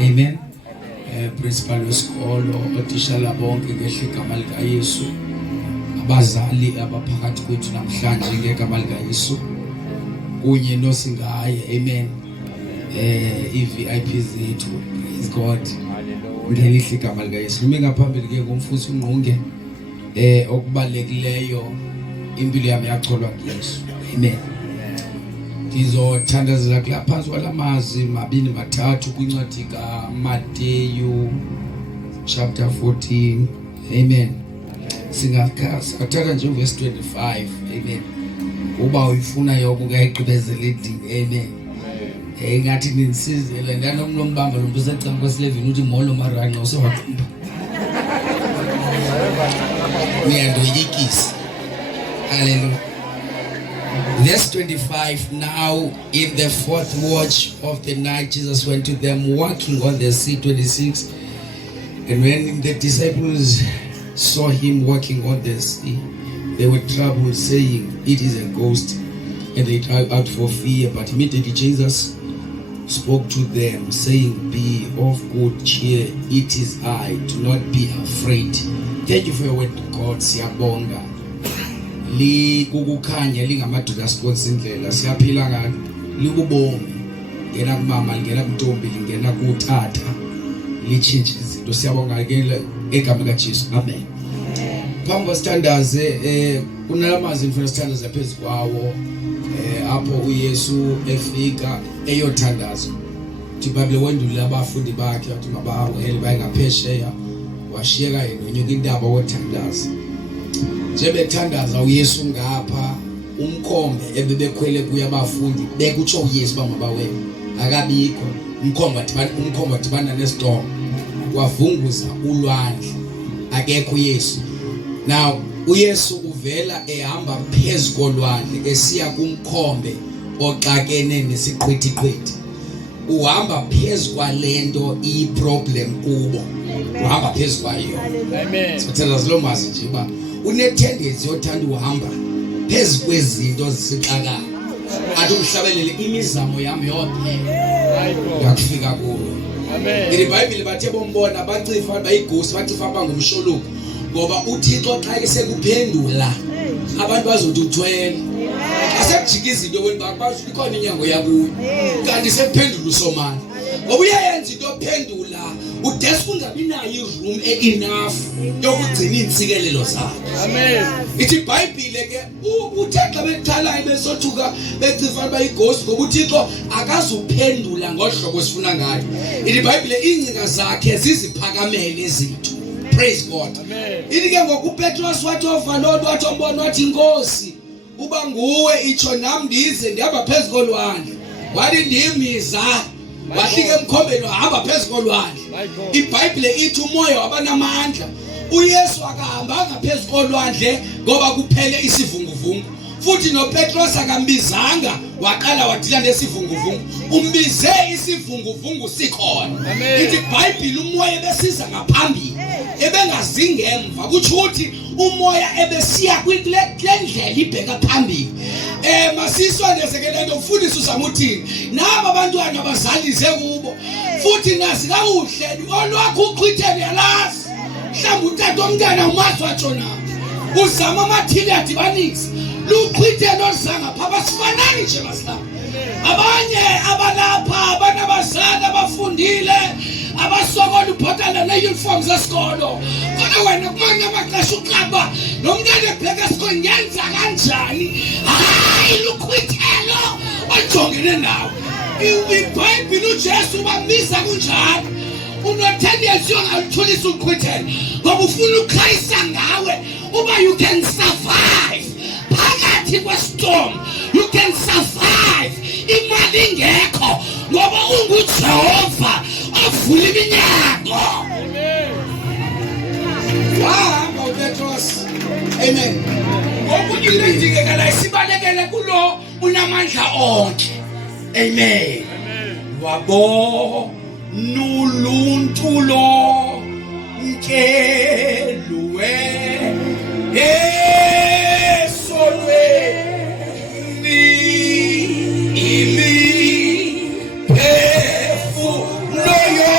amen. Principal wesikolo, othishala bonke ngehle igama likaYesu, abazali abaphakathi kwethu namhlanje ngegama likaYesu, kunye nosingaye, amen. i-VIP zethu, praise God. Ngelihle igama likaYesu. Nimi ngaphambili ke ngumfuthi uNgqunge, okubalulekileyo impilo yami yacholwa kuYesu, amen. Ngizothandazela kulaphansi kwalamazwi mabini mathathu kwincwadi kaMateyu chapter 14, amen. Singathatha nje verse 25, amen. Uba uyifuna yoko uyayiqhubezela endini, amen. Ngathi ninisizele ndanomlo mbamba lo muntu usecanga kwesi11 uthi molo maranqa usewaqhumba. Niyandoyikisa. Hallelujah. Verse 25, now in the fourth watch of the night, Jesus went to them walking on the sea. 26, and when the disciples saw him walking on the sea, they were troubled, saying, it is a ghost, and they cried out for fear. But immediately Jesus spoke to them, saying, be of good cheer, it is I, do not be afraid. Thank you for your word, God. Siyabonga. Kukukhanya lingamadoda siqonisa indlela siyaphila ngalo likubomi ngena kumama lingena kuntombi lingena kuthatha lichinje izinto. Siyabonga ke egama likaJesu, amen. Phambi kwasithandaze kunalamazi ngifuna sithandaze phezulu kwawo apho uYesu efika eyothandaza uthi Bible wendule abafundi bakhe athi mabawele bayengaphesheya washiyeka yena unyuka indaba wothandaza. Njebethandaza uYesu ngapha umkhombe ebebekhwele kuya abafundi bekutsho uYesu bamabawele akabikho umkhombe dibana nestorm wavunguza ulwandle akekho uYesu. Now uYesu uvela ehamba phezulu kolwandle esiya kumkhombe oxakene nesiqhwithi. Uhamba phezulu kwalento iproblem kubo, uhamba phezulu kwayo, amen. Sithandaza lo mazi nje ba unetendency yothanda uhamba phezulu kwezinto zisixakayo. Athi umhlabelele imizamo yami yonke yakufika kuwo, amen. IBhayibheli bathe bombona bacifa bayighosi bacifa bangumsholuko ngoba uThixo xa esekuphendula abantu bazothi uthwele. Asebujika izinto wena bathi ikhona inyango yakuyo kanti sekuphendula usomana ngoba uyayenza into ophendula udesk ungabi nayo iroom enough yokugcina insikelelo zakhe, amen. Ithi iBhayibheli ke uthe xa bethalayo besothuka beциfa bayighosi ngoba uThixo akazuphendula ngohlobo sifuna ngayo. IBhayibheli ingcika zakhe ziziphakamele izinto, praise God, amen. Ithi ke ngokuPetros wathi ovalolo wathi ombona wathi inkosi uba nguwe itsho nami ndize ndihamba phezulu kolwandle wathi ndiyimiza wahlika emkhombeni wahamba phezulu kolwandle. IBhayibheli ithi umoya wabanamandla. uYesu akahambanga phezulu kolwandle ngoba kuphele isivunguvungu, futhi noPetros akambizanga waqala wadila nesivunguvungu, umbize isivunguvungu sikhona, amen. Ithi iBhayibheli umoya besiza ngaphambili ebengazingemva, kutsho ukuthi umoya ebesiya kwindlela ibheka phambili. Masisondezekele nto mfundisi usamuthini naba abantwana bazalize kubo, futhi nazi kakuhle olwakho uqhwitheni yalazi mhlawumbe utata omntana umazi watshona uzama amathile adibanisa luqhwitheni oluzanga pha basifanani nje masilapha. Abanye abalapha abanabazali abafundile abasokola ubhotala neuniform zesikolo, kodwa wena kumanye amaxesha uqaba nomntana ebheka esikoleni ngenza kanjani, hayi luqhwithelo ojongene nawe. IBhayibheli uJesu bambiza kunjalo, unotendency yongaluthulisa uqhwithelo ngoba ufuna ukhayisa ngawe uba you can survive phakathi kwestorm, you can survive imali ingekho ngoba unguJehova ovula iminyango, amen. Wahamba uPetros, amen. Ngokuthi indingekala isibalekele kulo unamandla onke, amen. Wabo nuluntu lo nkeluwe esolweni imi pefu loyo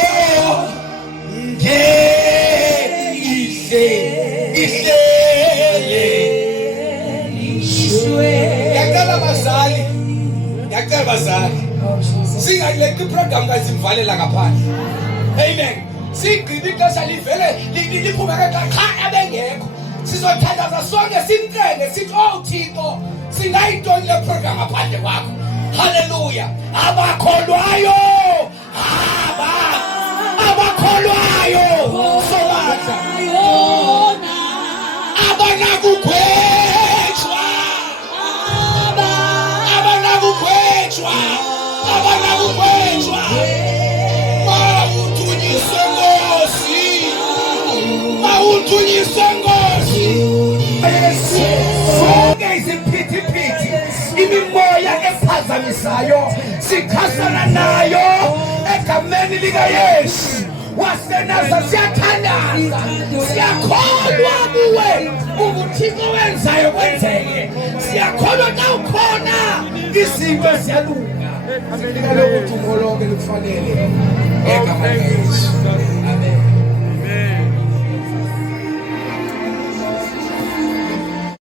abazali singayileqi iprogram kazimvalela ngaphandle. Amen. Sigqiba ixesha livele liphume cha abengekho. Sizothandaza sonke simcele sithi oh Thixo singayitoni le program ngaphandle kwakho. Hallelujah. Abakholwayo abakholwayo sobandla abanakukhwetshwa mawuthunyiswe Nkosi sonke iziphithiphithi imimoya ephazamisayo sikhasana nayo egameni likaYesu waseNaza. Siyathandaza siyakholwa kuwe ubuthixo wenzayo kwenzeke. Siyakholwa xa ukhona izinto ziyalunga. Ngalokuthi umolonke lufanele egameni likaYesu.